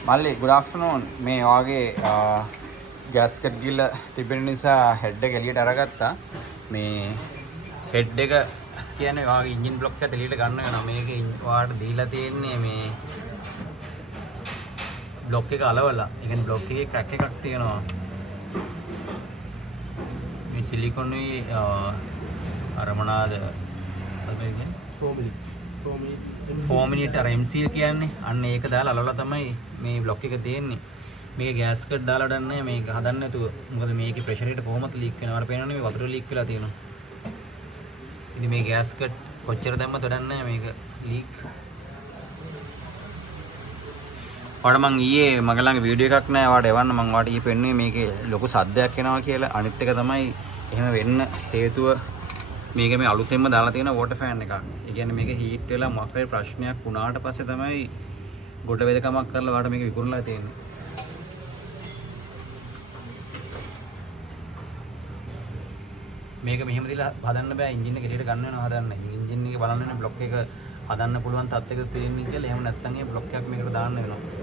මල්ලි good afternoon මේ වාගේ ගෑස්කට් ගිල්ල තිබෙන නිසා හෙඩ් එක එළියට අරගත්තා මේ හෙඩ් එක කියන්නේ වාගේ එන්ජින් බ්ලොක් එක එළියට ගන්න වෙනවා මේකේ වාට දීලා තියෙන්නේ මේ බ්ලොක් එක අලවලා ඒ කියන්නේ බ්ලොක් එකේ ක්‍රැක් එකක් තියෙනවා මේ සිලිකොනුයි අර මොනවාද තමයි කියන්නේ ෆෝමිනිට අර MC කියන්නේ අන්න ඒක දාලා අලවලා තමයි මේ බ්ලොක් එක තියෙන්නේ මේක ගෑස්කට් දාලා වඩන්නේ මේක හදන්න නැතුව මොකද මේකේ ප්‍රෙෂර් එක කොහොමද ලීක් වෙනවද පේනවනේ මේ වතුර ලීක් වෙලා තියෙනවා ඉතින් මේ ගෑස්කට් කොච්චර දැම්මත් වැඩක් නැහැ මේක ලීක් ඔයාලා මං ඊයේ මගේ ළඟ වීඩියෝ එකක් නැහැ ඔයාලට එවන්න මං ඔයාලට ඊයේ පෙන්නුවේ මේකේ ලොකු සද්දයක් එනවා කියලා අනිත් එක තමයි එහෙම වෙන්න හේතුව මේක මේ අලුතෙන්ම දාලා තියෙන වෝටර් ෆෑන් එකක්. ඒ කියන්නේ මේක හීට් වෙලා මොකක් හරි ප්‍රශ්නයක් වුණාට පස්සේ තමයි ගොඩ වේදකමක් කරලා ඔයාලට මේක විකුණලා තියෙන්නේ. මේක මෙහෙම දීලා හදන්න බෑ එන්ජින් එක එළියට ගන්න වෙනවා හදන්න. එන්ජින් එකේ බලන්න බ්ලොක් එක හදන්න පුළුවන් තත්ත්වයක තියෙන්නේ කියලා. එහෙම නැත්නම් ඒ බ්ලොක් එකක් මේකට දාන්න වෙනවා.